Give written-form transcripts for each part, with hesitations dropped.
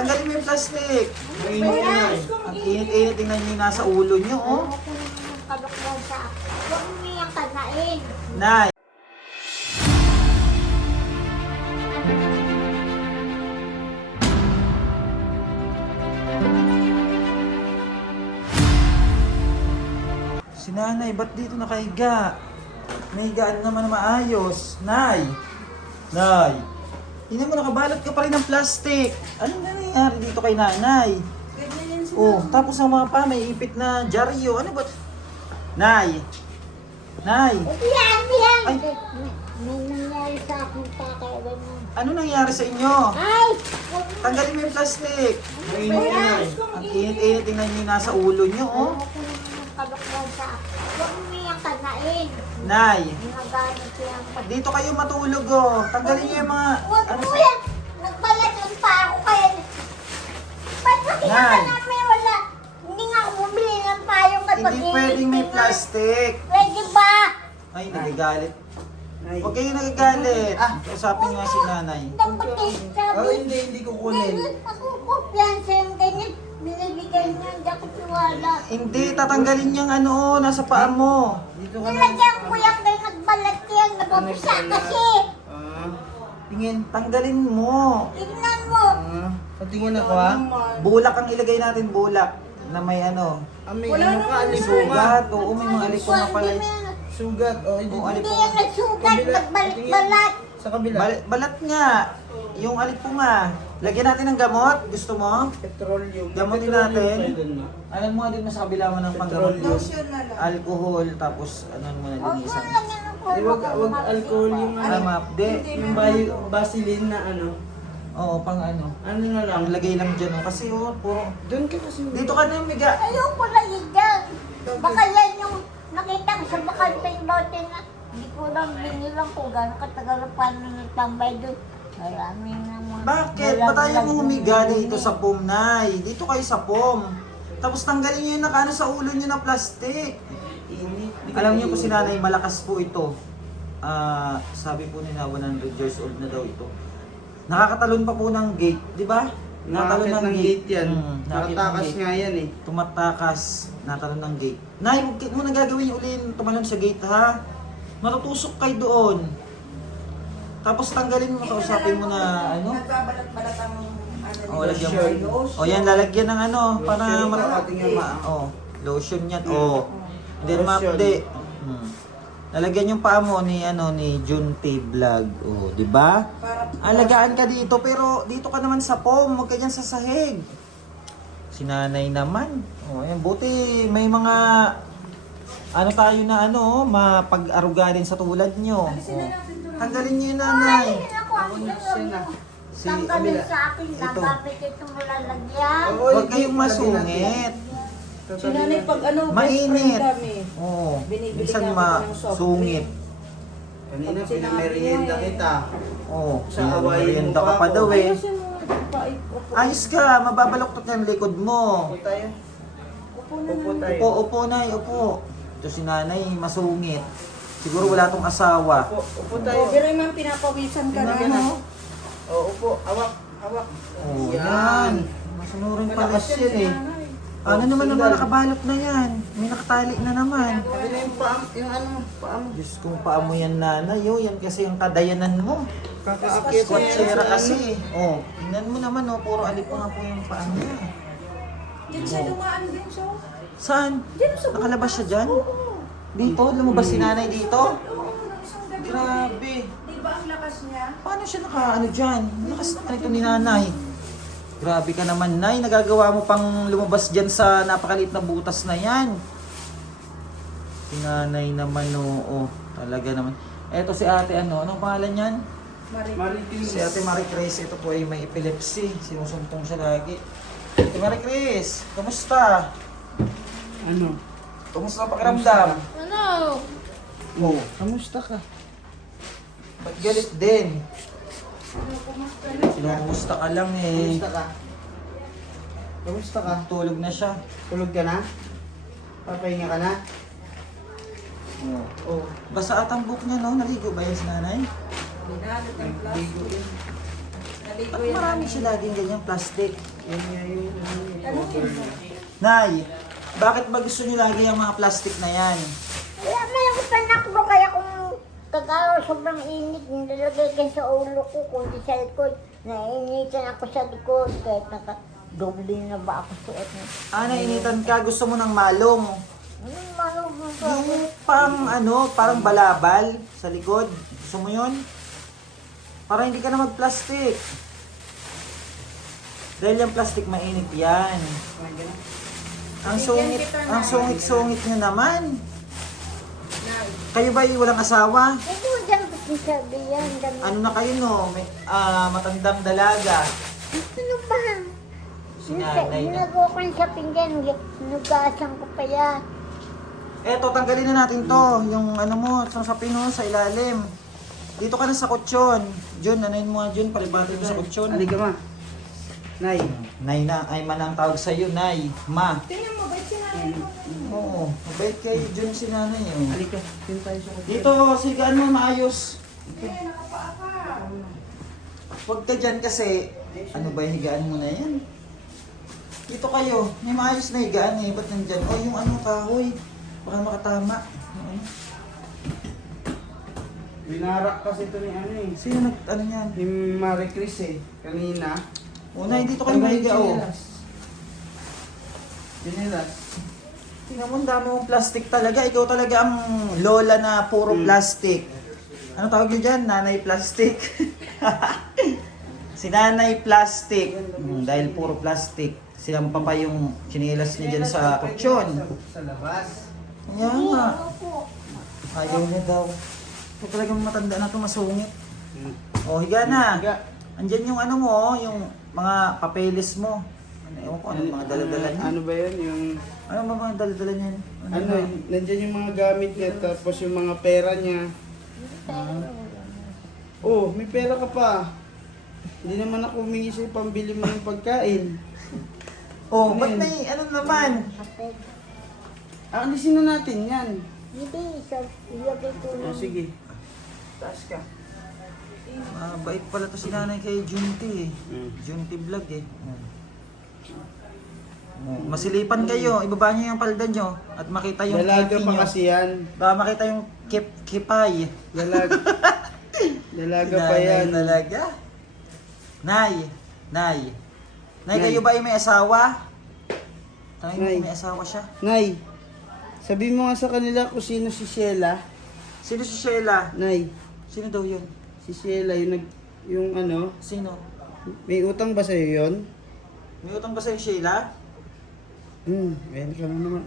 Tanggalin mo yung plastic. Ang init-init, tingnan nyo yung nasa ulo nyo, oh. Kaluklan sa akin. Huwag mo niyang kanain. Nay. Si nanay, ba't dito nakahiga? Nahigaan naman na maayos. Nay! Nay! Hindi mo nakabalot ka pa rin ng plastic. Anong nangyayari dito kay nanay? Oh, tapos ang mga pa, may ipit na dyaryo. Ano ba? Nay! Nay! Yan! Ay. May nangyari sa akin kakailan mo. Ano nangyari sa inyo? Ay! Tanggalin mo yung plastic. Ang init-init, tingnan nyo yung nasa ulo nyo, oh. Kaluklan sa akin. Huwag mo niyang kanain. Nay! Ginagamit yan. Dito kayo matulog, oh. Tanggalin nyo yung mga... Huwag Ano? mo yan! Nagbaladon pa ako kaya... Ba't nakita ka Nay. namin wala? Hindi nga ako bumili ng payong at Hindi pwedeng may plastic. Pwede ba? Ay, nagagalit. Huwag kayo nagagalit. Kausapin nga si nanay. Dapat eh, sabi. Hindi ko kunin. Ako kumpiyansa yung ganyan. Binibigay niya, hindi ako tiwala. Hindi, tatanggalin niyang ano, oh, nasa paa mo. Dito ka na. Nilagyan ko yung kay nagbalat yan. Nababasa kasi. Tingin. Tanggalin mo. Tignan mo. Patingin ako ha. Bulak ang ilagay natin, bulak. Na may ano. May ano ka, alipunga. Sugat. Oo, may mga alipunga pala. Hindi yan- Sugat. O, Oo, Hindi alipunga. yan nagsugat. Nagbalat-balat. Sa kabila. Balat nga. Yung alipunga. Lagyan natin ng gamot. Gusto mo? Petroleum. Gamutin Petroleum natin. tayo dun, no? Alam mo din mo sa kabila mo ng panggamot mo. Petroleum. Alcohol, tapos ano mo na Huwag mo linisan. lang yan ang Di, wag alcohol yung ano. Tama, de. Yung Vaseline na ano. Oo, pang ano. Ano na lang. Ang lagay lang dyan, oh. Kasi oh, puro. Doon ka kasi. Dito ka na miga. Ayoko na yan. Baka yan yung nakita ko sa bakanting bote na hindi ko lang binilang kung gano'ng katagal na paano nagtambay doon. Marami naman. Bakit? Ba't tayo mo humiga dito sa pom, Nay? Dito kayo sa pom. Tapos tanggalin nyo yung nakano sa ulo nyo na plastic. Alam niyo po si nanay, malakas po ito. Sabi po nila 100 years old na daw ito. Nakakatalon pa po ng gate, di ba? Nakatalon ng gate yan. nakakit ng Nakatakas gate. nga yan eh. Tumatakas, natalon ng gate. Nay, huwag mo na gagawin yung ulin, tumalon sa gate ha. Matutusok kayo doon. Tapos tanggalin mo, kausapin mo na ano. Nagbabalat-balat ang ano. O, lagyan mo. O yan, lalagyan ng ano, para lotion yan. O. Then mapde. Lalagyan yung paa mo ni ano ni Junti Vlog. O, di ba? Alagaan ka dito pero dito ka naman sa pom, huwag ka dyan sa sahig. Si nanay naman. O, yan buti may mga ano tayo na ano, mapag-aruga din sa tulad nyo. O, tanggalin nyo yung nanay. Ako na. Si Tanggalin Amila. sa akin lang. Ito. Bakit ito mo lalagyan? Huwag kayong masungit. Sinanay pag ano, best Mainit. friend kami. Oo. Binibili Minsan namin ng soft masungit. Kanina pinamerienda kita. Oo. Sa Hawaii Merienda mo ka pa pa ako. daw eh. Ayusin mo. Upo. Ayos ka, mababaloktot yung likod mo. Upo tayo. Upo na Upo lang. tayo. Upo, upo na, upo. Ito si nanay, masungit. Siguro wala tong asawa. Upo tayo. Pero yung pinapawisan ka na. Tingnan ka na. no? O, upo. Hawak. Hawak. Oo, yan. Masunurin pala Malakas yan eh. Ano naman naman nakabalot na yan? May nakatali na naman. Sabi na yung paa, yung ano, paa mo. Diyos kong paa mo yan nanay, oh. Yan kasi yung kadayanan mo. Kakaakit Squatsera kasi. Oh, tingnan mo naman, oh. Puro alipong po yung paa niya. Diyan siya dumaan din siya. Saan? Diyan sa Nakalabas siya dyan? Oo. Dito? Lumabas si nanay dito? Oo, isang gabi. Grabe. Di ba ang lakas niya? Paano siya naka-ano dyan? Lakas naman ito ni nanay. Grabe ka naman, Nay. Nagagawa mo pang lumabas dyan sa napakaliit na butas na yan. Si nanay naman, oo. Talaga naman. Eto si ate, ano? Anong pangalan yan? Maritis. Si ate Marie Chris. Ito po ay may epilepsy. Sinusumpong siya lagi. Ate Marie Chris, kumusta? Ano? Kumusta ang pakiramdam? Ano? Oo. Kamusta ka? Ba't galit din? Kumusta ka lang eh. Kamusta ka? Kamusta ka? Tulog na siya. Tulog ka na? Papahinga ka na? Oo. Oo. Basa at ang buhok niya, no? Naligo ba yan si nanay? Naligo yun. Maligo Ba't yan. marami sila din ganyan plastic? Yan nga yung Tanungin mo. Nay, bakit ba gusto nyo lagi yung mga plastic na yan? Kaya may ako panakbo, kaya kung kagaro sobrang init, nilalagay kayo sa ulo ko, kundi sa likod. Nainitan ako sa likod, kahit naka-doble na ba ako suot na. Nainitan ka, gusto mo ng malong. Anong manong mo Yung parang balabal sa likod. Gusto mo yun? Para hindi ka na mag-plastic. Dahil yung plastic mainit yan. Ang sungit nyo naman. Kayo ba walang asawa? Ito dyan kasi sabi yan. Ano na kayo no? Matandang dalaga. Ano ba? Si nanay na. Nagawa ko yung sa pinggan, nugasan ko pa yan. Eto, tanggalin na natin to. Yung ano mo, sa pino, sa ilalim. Dito ka na sa kutsyon. Jun, anayin mo nga Jun, palibatin mo sa kutsyon. Halika ma. Nay. Nay na, ay man ang tawag sa'yo, Nay. Ma. Tingnan mo, ba't sinabi mo? Oo, mabait kayo Jun si nanay. Oh. Halika. Dito tayo sa kutsyon. Dito, sigaan mo maayos. Eh, nakapaa ka. Huwag ka dyan kasi, ano ba yung higaan mo na yan? Dito kayo, may maayos na higaan eh. Ba't nandyan? Oh, yung ano kahoy. Baka makatama. Yung ano? Binarak kasi ito ni ano eh. Sino ano yan? Ni Marie Chris eh. Kanina. Nay, dito kayo mahiga oh. Binilas. Tingnan mo, ang dami mong plastic talaga. Ikaw talaga ang lola na puro plastic. Ano tawag yun dyan? Nanay plastic. Si nanay plastic. Dahil puro plastic. Silang pa yung chinilas niya dyan sa kutsyon. Sa labas. Kaya nga. Ayaw niya daw. Ito talagang matanda na ito, masungit. O, higa na. Higa. Andyan yung ano mo, yung mga papeles mo. Ano, ewan ko, ano mga daladala niya. Ano ba yan? Yung... Ano ba mga daladala niya? Ano, ba? nandyan yung mga gamit niya, tapos yung mga pera niya. Oh, may pera ka pa. Hindi naman ako humingi sa'yo pambili mo ng pagkain. Oh, Ano ba't yun? may ano naman? Alisin na natin yan. Hindi, ilagay ko Oh, lang. sige. Taas ka. Bait pala to si nanay kay Junti eh. Mm. Junti vlog eh. Masilipan kayo, ibaba niyo yung palda niyo at makita yung Dalaga kipi pa niyo. kasi yan. Baka makita yung kipay. Dalaga. Dalaga Si pa nanay yan. Talaga. Nay, Nay. Nay, Nay. kayo ba ay may asawa? Tanay mo Nay. kung may asawa siya. Nay, sabi mo nga sa kanila kung sino si Sheila. Sino si Sheila? Nay, Sino daw yun? si Sheila yung ano, Sino? may utang ba sa'yo yun? May utang ba sa'yo Sheila? Ayan ka na naman.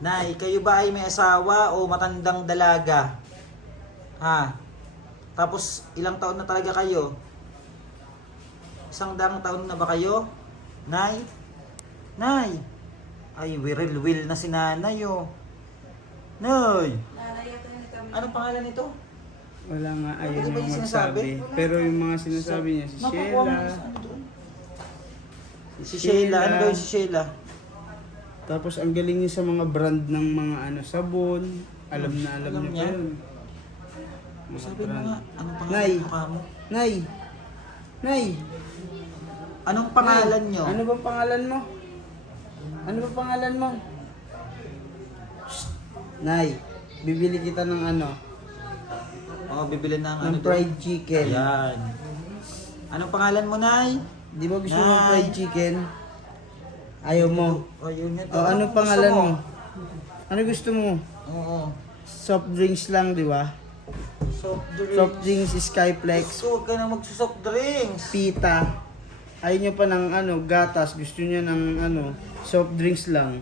Nay, kayo ba ay may asawa o matandang dalaga? Ha? Tapos, ilang taon na talaga kayo? 100 taon na ba kayo? Nay? Nay? Ay, will na si nanay oh. Nay! Anong pangalan nito? Wala nga, ayaw Ano ba mo yung sinasabi? magsabi. Pero yung mga sinasabi niya, si Nakukuha mo Sheila. ano doon? Si Sheila. Ano daw yung si Sheila? Tapos ang galing niya sa mga brand ng mga ano sabon. Alam na alam Alam niya niya? pa yun. Mga Sabi mo brand. nga, anong pangalan Nay. ng mukha mo? Nay! Nay! Anong pangalan nyo? Ano bang pangalan mo? Ano bang pangalan mo? Shh. Nay, bibili kita ng ano? Oh, bibili ng ano Ng doon? fried chicken. Ayan. Anong pangalan mo, Nay? Di ba gusto mo Nay. ng fried chicken? Ayaw mo. Oh, yun yun. O ano gusto pangalan mo? Ano gusto mo? Oo. Soft drinks lang, di ba? Soft drinks. Soft drinks, Skyflex, Gusto, huwag ka na magsusoft drinks. pita. Ayaw niyo pa ng ano, gatas. Gusto niya ng ano, soft drinks lang.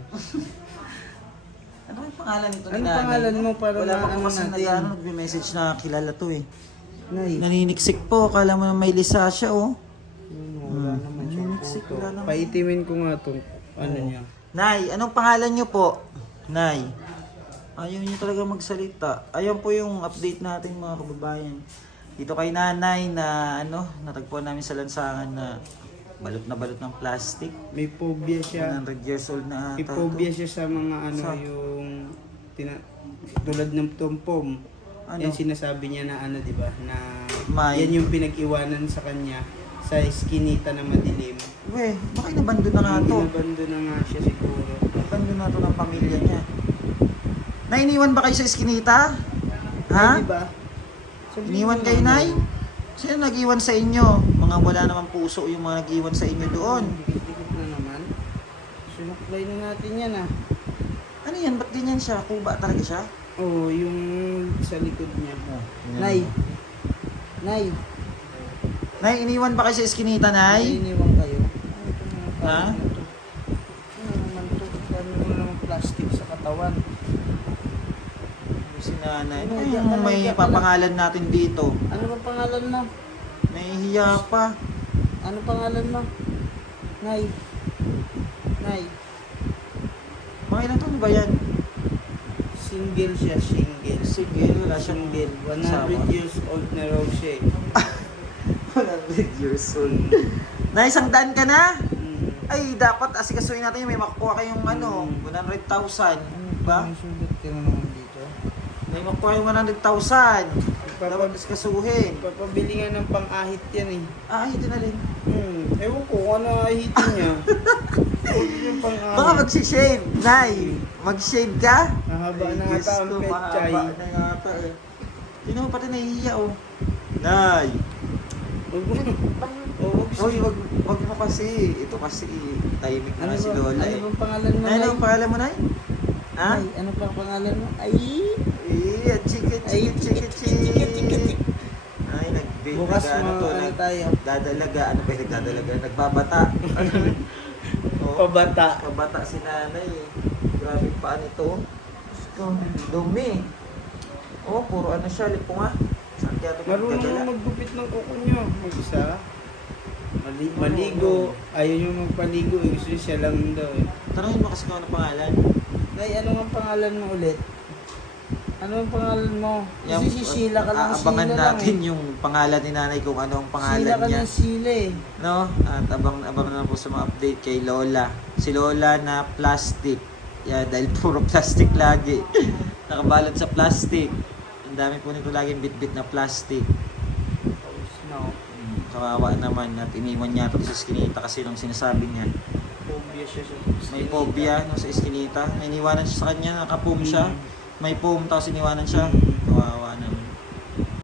Ano yung pangalan nito? Ano pangalan mo para Wala pa maano ko kasi natin? nag-message na kilala to eh. Nay, Naniniksik po, akala mo na may lisa siya oh. wala naman siya. Naniniksik, wala naman. Paitimin ko nga itong ano niya. Nay, anong pangalan niyo po? Nay. Ayaw niyo talaga magsalita. Ayan po yung update natin mga kababayan. Dito kay nanay na natagpuan namin sa lansangan na balot na balot ng plastic. May phobia siya. 100 years old na May ata phobia to. siya sa mga ano, Sa- yung tulad ng tumpom. Ano? Yan sinasabi niya na ano, di ba? Na May. Yan yung pinag-iwanan sa kanya sa eskinita na madilim. Weh, baka inabando na nga to. Binabando na nga siya siguro. Inabando na to ng pamilya niya. Nainiwan ba kayo sa eskinita? Ha? Ay, diba? Sabihin Iniwan mo kayo, naman. Nay? Sino nag-iwan sa inyo? Mga wala namang puso yung mga nag-iwan sa inyo doon. Dikit-dikit na naman. Sinuklay na natin yan ah. Ano yan? Ba't ganyan siya? Kuba talaga siya? Oo, yung sa likod niya. Yan. Nay. Nay. Nay, iniwan ba kayo sa eskinita, Nay? Iniwan kayo. Ha? Ano naman to? Ano naman plastic sa katawan? Si nanay. Ano, Ay, diyan ka lang, may diyan ka papangalan natin dito. Ano ba pangalan mo? Nahihiya pa. Ano pangalan mo? Nay. Nay. Mga ilang taon ba yan? Single siya, single. Single, wala siyang Single. 100 asawa. years old na raw siya eh. 100 years old. Nay, isang daan ka na? Mm. Ay, dapat asikasuhin natin yung may makukuha kayong ano, 100,000. Diba? Ang sulat ka na naman dito. May makukuha yung 100,000. Dapat asikasuhin. Papabili nga ng pang-ahit yan eh. Ah, ito na rin. Ewan ko kung ano ahitin niya. Yung pang-ahit. Baka mag-shave, Nay. Mag-shave ka? Mahaba na Ay, ata ang Diyos ko, petchay. mahaba na nga ata eh. Sino mo pati nahihiya oh. Nay. Huwag mo. Oo, Uy, wag mo kasi. Ito kasi, tahimik na Ano nga si ba? Lola Ano eh. bang pangalan mo? Nay, ano Nay? ang pangalan mo, Nay? Ha? Ay, ano pang pangalan mo? Ay! Eh, chiki, Ay, chiki, chiki, chiki. Ay, Bukas ano to, ano tayo? nagdadalaga. Ano ba yung nagdadalaga? Nagbabata. Oh, Pabata. pabata si nanay eh. Grabe pa nito. Ito, dumi. Oh, puro ano siya, lipo nga. Saan kaya ito Marunong magdadala? na maggupit ng kuko niyo. Mag-isa. Maligo. Ayaw niyo magpaligo. Eh. Gusto niya siya lang daw eh. Tanungin mo kasi kung ano pangalan. Nay, ano nga pangalan mo ulit? Ano ang pangalan mo? Kasi si Sheila ka lang. Abangan Sheila natin lang, eh. yung pangalan ni nanay kung ano ang pangalan Sheila ka niya. ng Sheila eh. No? At abang na po sa mga update kay Lola. Si Lola na plastic. Yeah, dahil puro plastic lagi. Nakabalot sa plastic. Ang dami po nito laging bit-bit na plastic. No. Kawawa naman at iniwan niya ito sa eskinita kasi nung sinasabi niya. Phobia siya sa May phobia no, sa eskinita. May iniwanan siya sa kanya, nakapoom siya. May foam tapos iniwanan siya. Kawawa naman.